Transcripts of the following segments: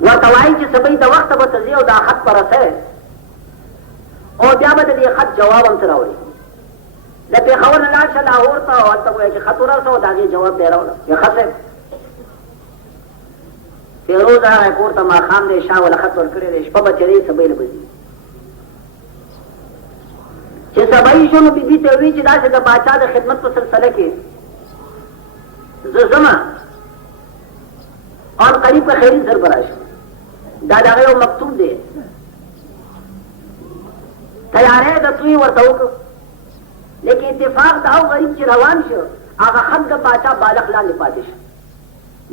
ورتوای چې سبې د وخت به تزي او دا خط پرسه او بیا به دې خط جواب هم تراوړي د پیښور نه لاړ شه لاهور ته او هلته وایي چې خط ورسو دا غي جواب دی راوړه یا خط فیروز راغی کور ته ماښام دی شاه ولا خط ورکړی دی شپه به تېرې سبې نه به ځي چې سبا شو نو بیبي ته وی چې داسې د باچا د خدمت په سلسله کې زه ځمه ان قریب په خیري زر براشم دا دغه یو مکتوب دی تیارې د توی ورته وکړو لیکن اتفاق دا او غریب چې روان شو هغه خط د باچا بالغ لاندې پاتې شو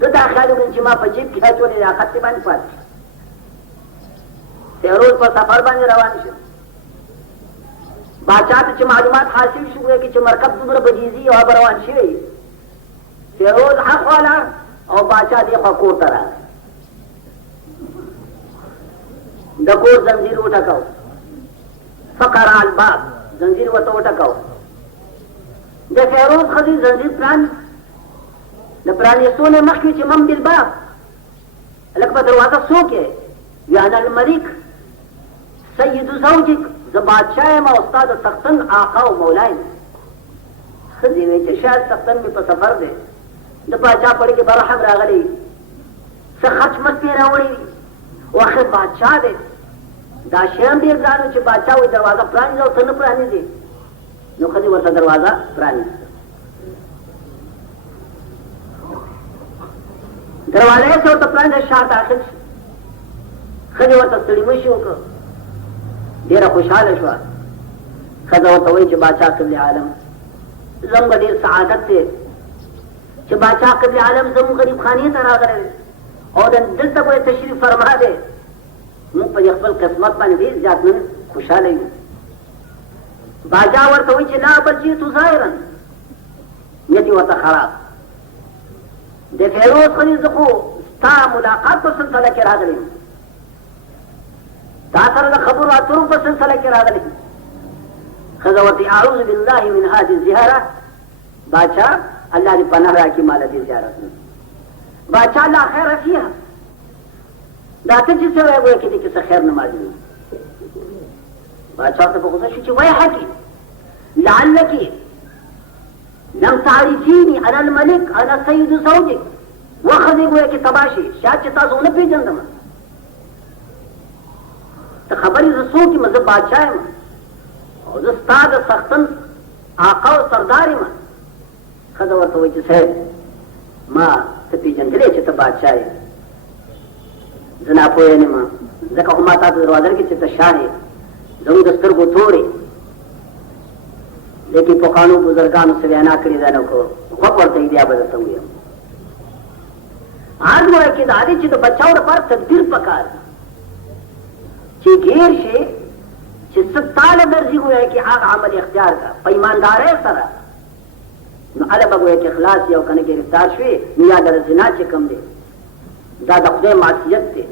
زه دا خیال وکړم چې ما په جیب کې اچولی دا خط باندې پاتې شو فیروز په سفر باندې روان شو باچا ته چې معلومات حاصل شو وایي چې مرکب دومره بجیزي او روان شوی فیروز حق والا او باچا دې خوا کور ته راغی د کور زنځیر وټکاو فقر الباب زنځیر ورته وټکاو د فیروز ښځې زنځیر پرانیست د پرانیستو نه مخکې چې مم بالباب لکه په دروازه څوک یې وي انا الملک سید زوجک زه بادشاه یم او ستا د سختن آقا او مولا یم ښځې وایي چې شاید سختن مې په سفر دی د باچا پړې کې برحم راغلی څه خرچ مست یې راوړی او آخر بادشاه دی دا شی هم ډېر ګران و چې باچا وایي دروازه پرانیزه او ته نه پرانیزې نو ښځې ورته دروازه پرانیسته دروازه یې څه ورته پرانیزه شا داخل شو ښځې ورته ستړي مشي وکړه ډېره خوشحاله شوه ښځه ورته وایي چې باچا قبل عالم زموږ ډېر سعادت دی چې باچا قبل عالم زموږ غریب خانې ته راغلی او دلته به تشریف فرما دی موږ په خپل قسمت باندې ډېر زیات نن خوشحاله یو باچا ورته وایي چې لا بل جئتو ظاهرا نیت یې ورته خراب د فیروز ښځې زه خو ستا ملاقات په سلسله کې راغلی یم تا سره د خبرو اترو په سلسله کې راغلی ښځه ورته اعوذ بالله من هذه الزیاره باچا الله دې پناه راکړي مال دې زیارت نه باچا لا خیر فیها دا ته چې څه وایې ګویا کې دې کې څه خیر نه معلومېږي باچا ته په غوسه شو چې ویحکې لعلک لم تعرفیني انا الملک انا سید زوجک وښځې ګویا کې تباه شي شاید چې تاسو ونه پېژندم ته خبرې زه څوک یم زه باچا یم او زه ستا د سختن آقا او سردار یم ښځه ورته وایي چې صاحب ما ته پېژندلی چې ته باچا یې زه ناپوهه نه یم ځکه خو ما تا ته دروازه کې چې ته شاه یې زموږ د سترګو تور یې لیکن پخوانو بزرګانو څه وینا کړې ده نو کو خوب ورته بیا به درته ووایم عرض وایي چې دا دی چې د بچاو لپاره تدبیر پکار چې ګیر شي چې څه تاله درځي ګویا کې هغه عمل اختیار کا په ایماندارۍ سره نو هله به ګویا چې خلاص یې او که نه ګرفتار شوې نو یا د زنا چې کوم دی دا د خدای معصیت دی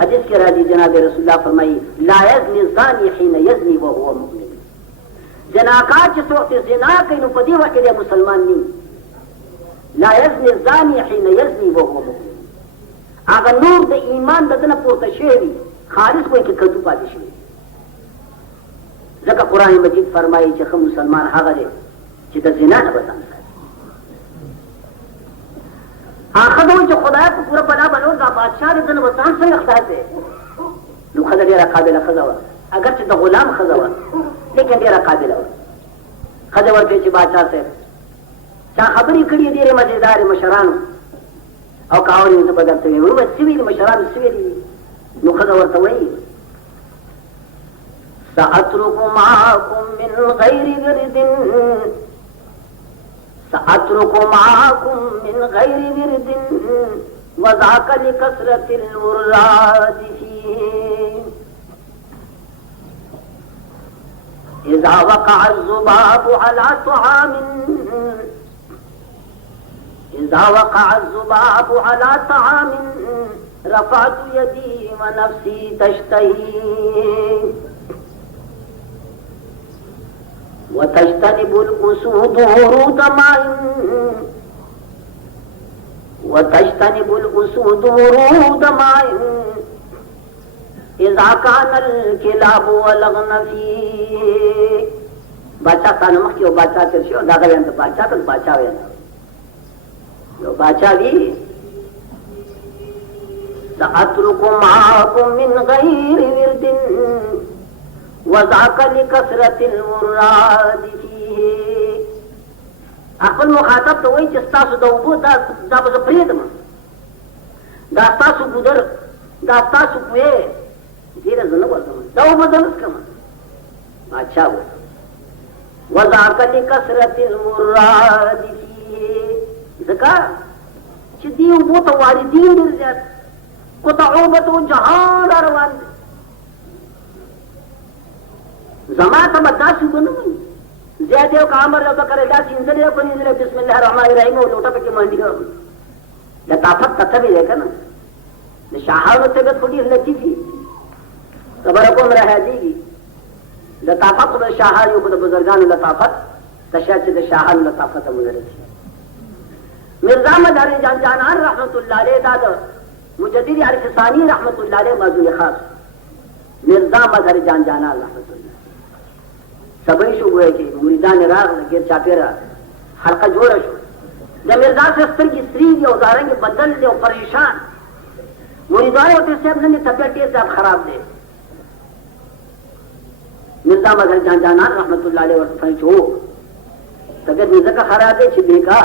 حدیث کې راځي جناب رسول الله فرمایي لا یزني الزاني حين یزني وهو مؤمن زناکار چې څوک زنا کوي نو په دې وخت کې دی مسلمان نه لا یزني الزاني حين یزني وهو مؤمن هغه نور د ایمان د ده نه پورته شوی وي خالص کوئی کې کدو پاتې شوی ځکه قرآن مجید فرمایي چې ښه مسلمان هغه دی چې د زنا نه به ځان ساتي هغه ته وایي چې خدای په پوره بلا بنور دا بادشاه دی ده نه به ځان څنګه خلاصې نو ښځه ډېره قابله ښځه وه اگر چې د غلام ښځه وه لیکن ډېره قابله وه ښځه ورته چې بادشاه صاحب چا خبرې کړي ډېرې مزېدارې مشرانو او که اورې زه به درته ویم وروبه څه ویلي مشرانو څه ویلي نو ښځه ورته وایي سأترك معكم من غير ورد سأترك معكم من غير ورد وذاك لكثرة الوراد فيه إذا وقع الذباب على طعام إذا وقع الذباب على طعام رفعت يدي ونفسي تشتهي وتجتنب الأسود ورود ماء وتجتنب الاسود ورود ماء اذا كان الكلاب ولغن فيه. باچا ستانه مخکې یو باچا تر شي او دا غویم د باچا ته باچا ویل یو باچا وی سأترك معكم من غير ورد وذاك لكثرة المراد فيه. خپل مخاطب ته وایي چې ستاسو د اوبو دا به زه پرېږدم، دا ستاسو ګودر، دا ستاسو کوې ډېره زه نه ورځم، دا اوبه زه نه څښم. باچا وایي وذاك لكثرة المراد فيه، ځکه چې دې اوبو ته واردین ډېر زیات قطعوبة جهان را روان دي. زما ته به داسې اوبه نه وایي زیات یو که عمر یو بکر داسې انځلې او کنیځلې بسم الله الرحمن الرحیم او لوټه پکې منډي لطافت ته تبې دی که نه. د شاهانو طبیعت خو ډېر لطیف وي، خبره کوم راحاجېږي. لطافت خو د شاهان یو خو د بزرګانو لطافت ته شاید چې د شاهانو لطافت ته مونه رسي. مرزا مظهر جانان رحمت الله علیه دا د مجدد عارف ثانی رحمت الله علیه موضوع خاص مرزا مظهر جانان رحمت الله سبای شو ګویا چې مریدان راغله غیر چاپیره حلقه جوړه شو. د مرزا سره سترګې سرې دي او دارنګې بدل دي او پریشان. مریدان ورته صاحب نن یې طبیعت ډېر زیات خراب دی. مرزا مظهر جانان رحمت الله علیه ورته وایي چې هو طبیعت مې ځکه خراب دی چې بېکا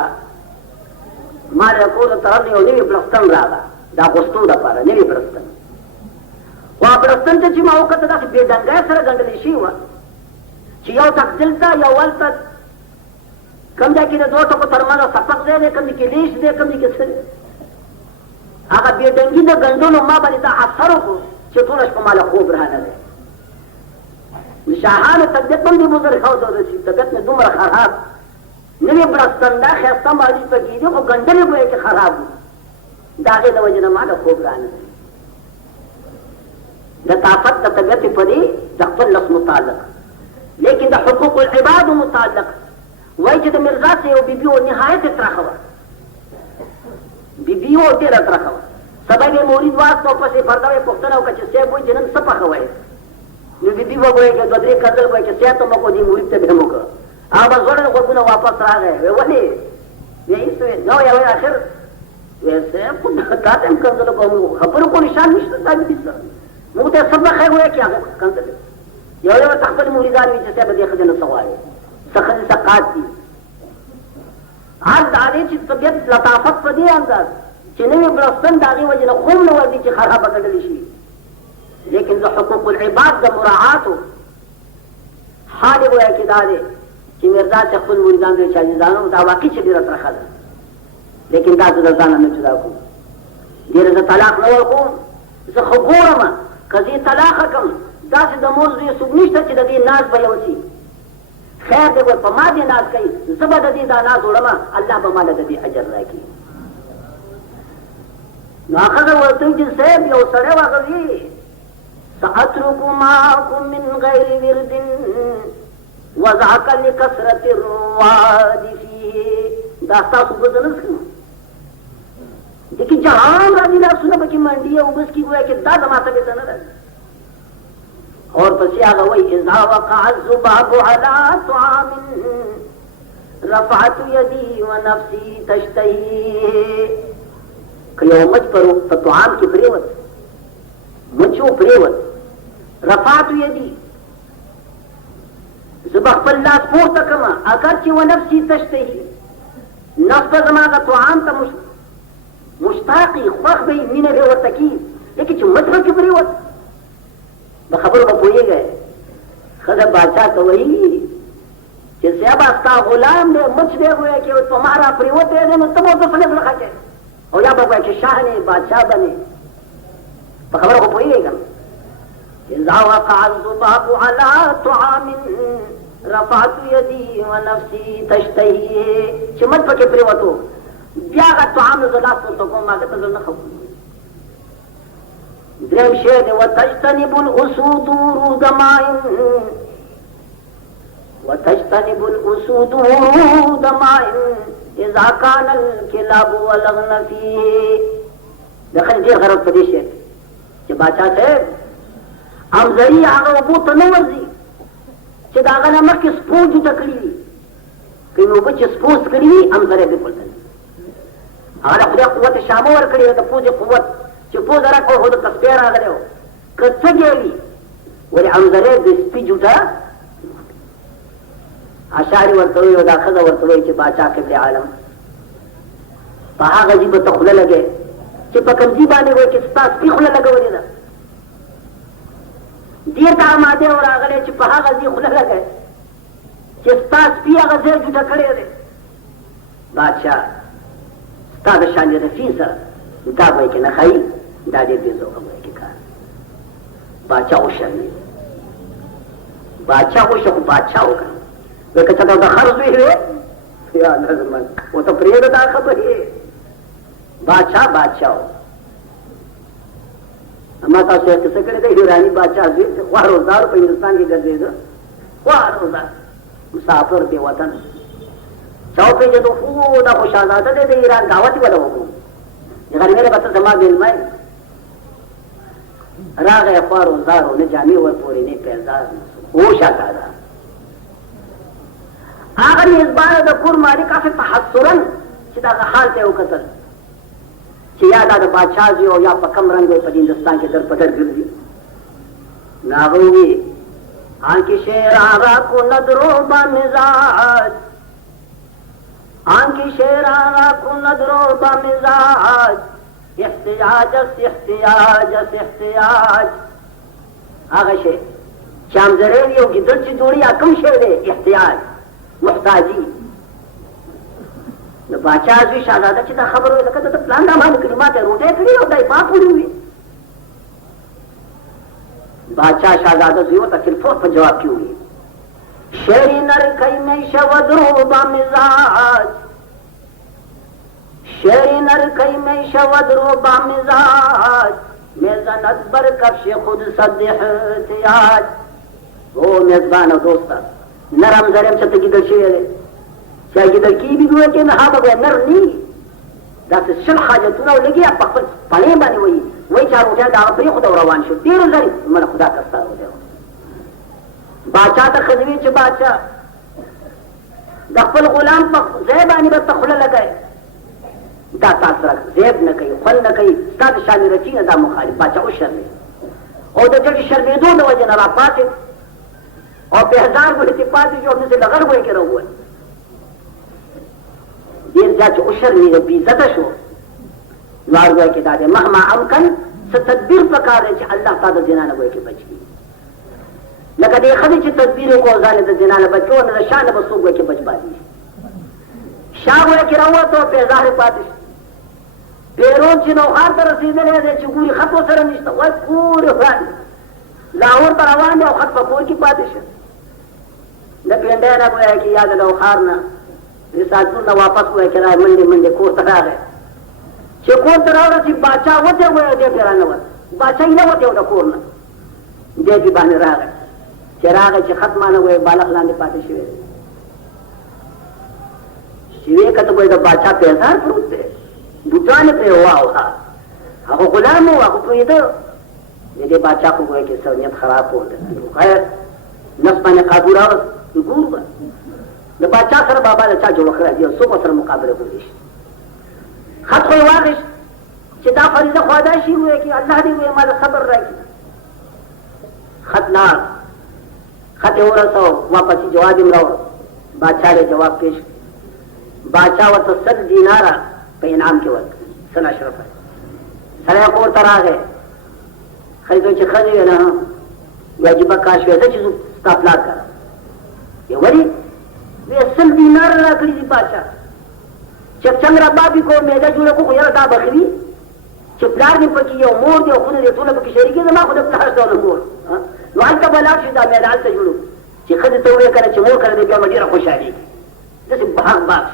ما د کور طرف نه یو نوي پلستن راغله د اغوستو دپاره نوي پلستن. خو پلستن ته چې ما وکتل داسې بې ډنګۍ سره ګنډلې شوې وه چې یو ټک دلته یو هلته کوم ځای کې د دوه ټکو تر منځه سپک ځای دی، کوم ځای کې لیش دی، کوم ځای کې څه دی. هغه بې ډنګي د ګنډلو ما باندې دا اثر وکړو چې ټوله شپه ما له خوب رانه دی. د شاهانو طبیعت هم دې بزرګو ته ورسي، طبیعت مې دومره خراب نوې پلستن دا ښایسته مالي پکې دي خو ګنډلې ګویا چې خراب وي. د هغې د وجې نه ما له خوب رانه دی. د طاقت د طبیعت په دې د خپل لس متعلق لیکن د حقوق العباد متعلق وایي چې د مرزا سره یو بیبي و نهایت ترخه وه، بیبي و ډېره ترخه وه. سبا یې مورید واستو او پسې پرده ویې پوښتنه وکړه چې صاحب وایي چې نن څه پخوئ؟ نو بیبي به وایي چې دوه درې کتل وایي چې صحت ته مه کوو دې مورید ته به هم وکړه. هغه به زوړ غوږونه واپس راغی. ویې ولې؟ ویې ایسته ویې نو یې وایي اخر ویې صاحب خو تا ته هم کنځله کوم خبرو کو نشان نشته ستا بیبي سره موږ ته څه بخیر وایه چې هغه کنځلې یو یو ورته خپل مریدان وي چې صاحب دې ښځې نه څه غواړې څه ښځې سقاط دي. هر دا دی چې طبیعت لطافت په دې انداز چې نوې پلستن د هغې وجې نه خوب نه ورځي چې خرابه ګڼلې شي. لیکن د حقوق العباد د مراعاتو حال یې وایه چې دا دی چې مرزا چې خپل مریدان دی چې عزیزانو دا واقع چې ډېره ترخه ده، لیکن دا زه د ځانه نه جدا کوم. ډېره زه طلاق نه ورکوم. زه خو ګورم که زه یې طلاقه کړم داسې د مور زوی څوک نشته چې د دې ناز به یو شي. خیر دی وایي په ما دې ناز کوي زه به د دې دا ناز وړم الله به ما له د دې اجر راکړي. نو ښځه ورته وایي چې صاحب یو سړی هغه وي سأترك معكم من غیر ورد وذاک لکثرة الرواد فيه. دا ستاسو به زه نه څښم لیکن جهان راځي لاسونه پکې منډي او بس کې ګویا چې دا زما طبیعت ته نه راځي. اور پسې هغه وایي اذا وقع الذباب على طعام رفعت يدي ونفسي تشتهي. که یو مچ په طعام کې پرېوت مچو پرېوت رفعت يدي زه به خپل لاس پورته کړم اگر چې ونفسي تشتهي نفس به زما هغه طعام ته مشتاقي خوښ به یې مینه به ورته کېږي. لیکن چې مچ پکې پرېوت د خبرو به پوهېږئ. ښځه باچا ته وایي چې صاحبه ستا غلام دی مچ دی ګویا چې په ما را پرېوتی دی نو ته به ورته څنګه زړه ښه کوې او یا به وایي چې شاه نه باچا بنې. په خبره خو پوهېږم. اذا وقع الذباب على طعام رفعت يدي ونفسي تشتهي. چې مچ پکې پرېوتو بیا هغه طعام نو زه لاس پورته کوم هغه ته زړه نه ښه کوم. دریم شی دی وتجتنب الاسود ورود ماء وتجتنب الاسود ماء اذا كان الكلاب ولغن فيه. دخل دې غرض پدې شي چې باچا صاحب امزري هغه وبو ته نه ورځي چې دا هغه نه مخکې سپو جوته کړي وي. که یې اوبه چې سپوس کړي وي امزری بالکل نه هغه خدای قوت شامه ورکړي د پوزې قوت چې پوزه راکړه خو د تسپی راغلی و که څه وي ولې امزری د سپي جوته اشعري ورته وایي او دا ښځه ورته وایي چې باچا قبل عالم په هغه ځي به ته خوله لګې چې په کوم ځي باندې وایي چې ستا سپي خوله لګولې ده دې ته اماده ورغلی چې په هغه ځي خوله لګې چې ستا سپي هغه ځای جوته کړی دی. بادشاه ستا د شان رفیع سره دا به یې کې نه ښایي دا ډېر بې ذوقه به یې کې کار. باچا وشرمېد باچا وشه خو باچا وکړه وایي که چاته د خر زوی وې یا نظمن ورته پرېږده دا خبرې. باچا و ما تاسو یې کیسه کړې ده ایراني باچا زوی خوار روزدار په هندوستان کې ګرځېده خوار روزدار مسافر دی وطن چاو پیژنو خو دا خو شهزاده دی د ایران دعوت یې وله وکړو د غرمې به ته زما مېلمه یې راغی خوار روزدار و نه جامې ورپورې نه پیزار او شهزاده هغه میزبانه د کور مالک هسې تحسرا چې د هغه حال ته یې وکتل چې یا دا د باچا زوی او یا په کم رنګ په هندوستان کې در په در ګرځي. نو هغه وویل آنکه شیر آغا کو ندرو با مزاج آنکه شیر آغا کو ندرو با مزاج احتیاج است احتیاج است احتیاج. آغا شیر شام زرین یو گدر چی جوڑی اکم شیر دے احتیاج محتاجی. نو باچا زوی شهزاده چې دا خبر وی لکه د پلان دا باندې کړي ما ته روټۍ کړي او دای ما پوړي وي. باچا شهزاده زوی ورته تلفون په جواب کې وویل شعري نرکۍ مې شود روبا مزاج شعري نرکۍ مې شود روبا مزاج میزند بر کفش خود صد احتیاج. او میزبان او دوستا نرم زریم چې ته ګیدل شوی دی چې ګیدل کېږي نو کې نه هغه به نر نه داسې شل حاجتونه ولګي په خپل پڼې باندې وایي وایي چې روټۍ د هغه پرېښود او روان شو ډېرو لرې مړه خدا ته ستا روټۍ باچا ته ښځه وي چې باچا د خپل غلام په ځای باندې به ته خوله لګوې دا تا سره زیب نه کوي خوند نه کوي ستا د شان رچي نه دا مخالف. باچا وشرمېد او د دې شرمېدو د وجې نه راپاڅېد او په هزار ګوتې پاتې شو همداسې د غر بوی کې راووت. ډېر زیات چې وشرمېده بېعزته شو نو هغه وایي چې دا دی مهما امکن څه تدبیر پکار دی چې الله تا د زنا نه وایي کې بچ کړي. لکه دې ښځې چې تدبیر وکړو ځان د زنا نه بچ کړو نو د شا نه به څوک وایي چې بچ پاتې شي. شا وایي چې راووت او په ظاهر پاتې شو. پیرون چې نوښار ته رسېدلی دی چې ګوري خط ورسره نشته وایي پورې وړاندې لاهور ته روان دی او خط په کور کې پاتې شه. د پینډۍ نه وایي چې یا د نوښار نه رسالتون نه واپس وایي چې رایې منډې منډې کور ته راغی چې کور ته راورسېد باچا وتی وایي دی پرې رانه وت باچا یې نه وتی د کور نه دی دې باندې راغی چې راغی چې خط مانه وایي بالغ لاندې پاتې شوی دی چې ویې کته وایي د باچا پیزار پروت دی بوټان یې پرې واوښه هغه غلام و هغه پوهېده د دې باچا خو وایي چې څه نیت خراب و خیر نفس باندې قابو راوست ګور به د باچا سره بابا د چا جوړ کړی دی او څوک ورسره مقابله کولی شي. خط خو یې واخېست چې دا فریضه خو ادا شي وایي چې الله دې وایي ما له صبر راکړي. خط لاړ خط یې ورسو واپس یې جواب یې راوړ باچا یې جواب پیش باچا ورته 100 دیناره په انعام کې ورکړي سل اشرفه. سړی کور ته راغی ښځې چې ښځې وې نه واجبه کار شوې ده چې زه ستا پلار کړم ویې ولې ویې 100 دیناره راکړي دي باچا چې څنګه ربابي کو میده جوړه کو خو یاره دا بخوي چې پلار مې پکې یو مور دی او خونه دې ټوله پکې شریکې زما خو د پلار ډول مور نو هلته به لاړ شي دا میده هلته جوړو چې ښځې ته ووایې که نه چې مور کړی دی بیا به ډېره خوشحالېږي داسې باغ باغ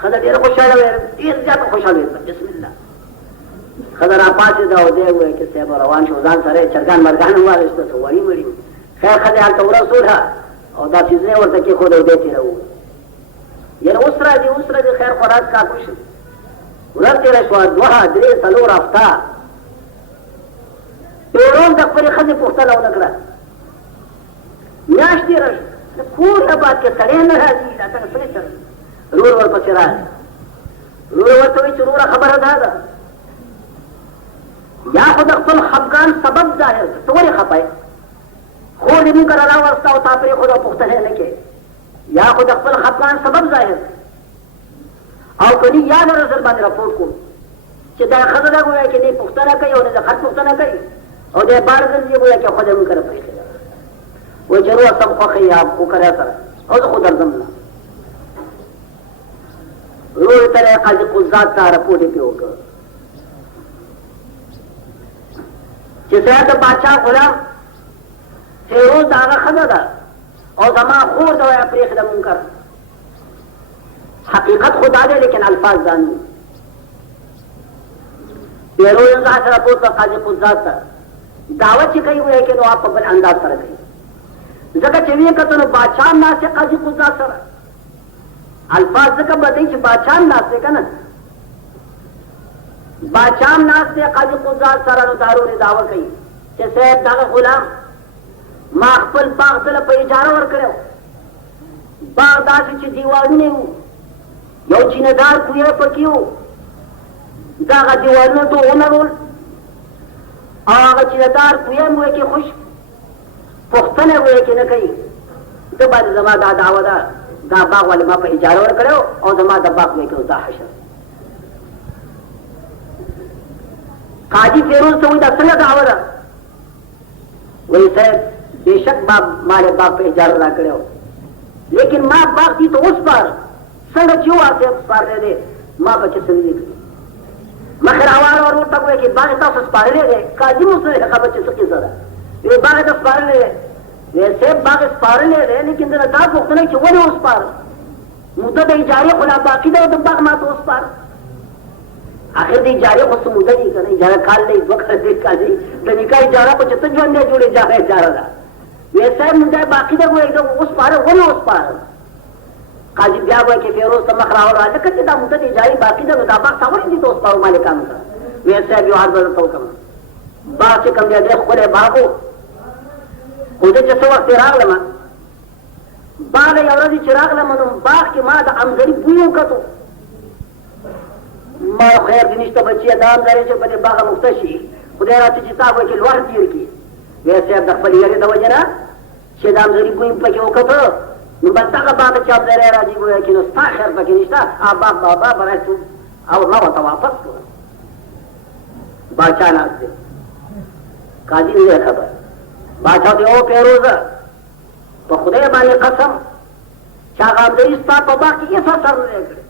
ښځه ډېره خوشحاله وې ډېر زیاته خوشحاله وې بسم الله. ښځه راپاڅېده او دی ووایي چې صاحب روان شو ځان سره یې چرګان مرګان واخېسته څه وړي مړي خیر ښځې هلته ورسوله او دا څیزونه ورته کېښود او دی تېره ووت. یعنې اوس راځي خیر خوراک کاک وشي. ورځ تېره شوه، 2 3 4 هفته. پیرون د خپلې ښځې پوښتنه ونه کړه. میاشت تېره شوه، د کور اباد کې سړی نه راځي، دا څنګه سړی سړی. ورور ورپسې راغی. ورور ورته وایي چې وروره خبره دا ده، یا خو د خپل خفګان سبب ظاهر کړه. ته ولې خفه یې؟ خور دې موږ کره راوسته او تا پرېښود او پوښتنه یې نه کړې. یا خو د خپل خفګان سبب ظاهر کړه او که نه یا نه زر باندې راپورټ کوم چې دا ښځه ده ګویا کې نه پوښتنه کوي او نه د خط پوښتنه کوي او دی بار ګرځي ګویا کې خو دې موږ کره پرېښې ده. وایي چې روه سم خوښه یې وکړی سره او زه خو درځم نه. ورور ته یې قاضي قضات ته رپورټ یې پرې وکړ چې صاحب د باچا غلام فیروز د هغه ښځه ده او زما خور ده، وایه پرېښده منکر. حقیقت خدا دی لیکن الفاظ دا نه. فیروز ځان رپورټ کړ قاضي قضات ته. دعوت چې کوي وایي کې نو په بل انداز سره کوي، ځکه چې ویې کتو نو باچا هم ناست دی قاضي قضات سره. الفاظ ځکه بدوي چې باچا هم ناست دی که نه، باچا هم ناست دی قاضي قضات سره. نو دارو یې دعوه کوي چې صاحب دغه غلام ما خپل باغ دله په اجاره ورکړی و. باغ داسې چې دیوالونه وو، یو چینهدار کویه پکې وو. دغه دیوالونه ټول ونړول او هغه چینهدار کویه هم وایي کې خوش پوښتنه وایي کې نه کوي. ده باندې زما دا دعوه ده، دا باغ ولې ما په اجاره ورکړی او زما د باغ وایي کې دا حشر. قاضي فیروز ته وایي دا څنګه دعوه ده؟ وایي صاحب بېشک ما له باغ په اجاره را کړی و، لیکن ما باغ دې ته وسپاره. څنګه چې ووایه صاحب سپارلی دی، ما پکې څه نه دي کړي. مخې راواړه ور ورته وایي چې باغ تاسو سپارلی دی. قاضي مو څه خبر چې څه کیسه ده؟ وایي باغ ته سپارلی دی. وایي صاحب باغ سپارلی دی، لیکن دنه دا پوښتنه چې ولې وسپاره؟ موده د اجارې خو لا باقي ده او د باغ ما ته وسپاره. آخر د اجارې خو څه موده دي که نه، اجاره کال دی 2 کال دی. قاضي د نکاح اجاره خو چې ته ژوندی جوړې اجاره ده. وایي صاحب موده باقي ده ګویا وسپاره، ولې وسپاره؟ قاضي بیا وایي چې فیروز ته مخ راوړه، ځکه چې دا موده د اجارې باقي ده نو دا باغ تا ولې دې ته وسپارو مالکانو ته؟ وایي صاحب یو عرض درته وکړم، باغ چې کوم دی ډېر ښکلی باغ و، خو زه چې څه وخت راغلم باغ له یوه ورځې چې راغلم نو باغ کې ما د امزري بوی وکتو. ما خیر دې نشته بچیه، دا امزري چې په دې باغه مفته شي خدای راته چې تا وایي چې لوړ تېر کړي. وایي صاحب د خپلې یارې د وجې نه چې د امزري بوی پکې وکتو نو بس دغه باغ چې امزري راځي ګویا کې نو ستا خیر پکې نشته. باغ بابا برعکس او ما ورته واپس کړه. باچا ناست دی، قاضي نه دی خبر. باچا ته او فیروزه په خدای باندې قسم چې هغه امزري ستا په باغ کې هېڅ اثر نه دی کړی.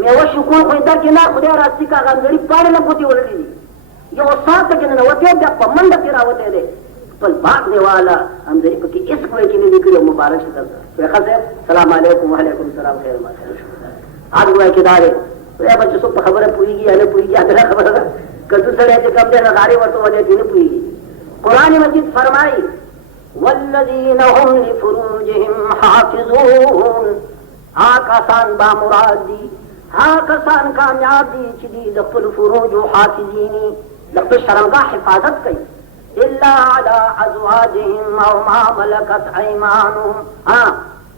میوه شکور خو یې درکې نه، خدای راستي که هغه امزري پاڼې نه ګوتې وړلې دي. یو ساعت پکې ننوتی بیا په منډه پرې راوتی دی. خپل باغ دیواله امزري پکې هېڅ ګویا کې نه دي کړي. او مبارک شه درته ښه صاحب، سلام علیکم. وعلیکم السلام. خیر ما خیر هر ګویا کې دا دی. خدای به چې څوک په خبره پوهېږي یا نه پوهېږي هغه خبره ده. که تو سړی چې کوم دی نغارې ورته وهلی پرې نه پوهېږي. قرآن مجید فرمایي والذین هم لفروجهم حافظون. هغه کسان با مراد دي، هغه کسان کامیاب دي چې دي د خپل فروجو حافظین دي، د خپل شرمګاه حفاظت کوي. الا على ازواجهم او ما ملكت ايمانهم.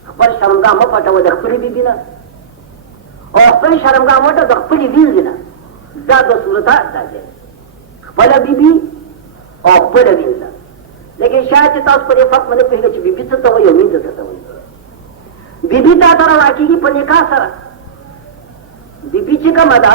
خپل شرمګاه مه پټوه د خپلې بیبي نه او خپل شرمګاه مه پټوه د خپلې وینځې نه. دا د صورتات دا دی، خپله بیبي او خپله وینځه. لیکن شاید چې تاسو په دې فرق ونه پوهېږئ چې بیبي څه ته وایي او وینځه څه ته وایي. بیبي تا ته روا کېږي په نکاح سره. بیبي چې کومه ده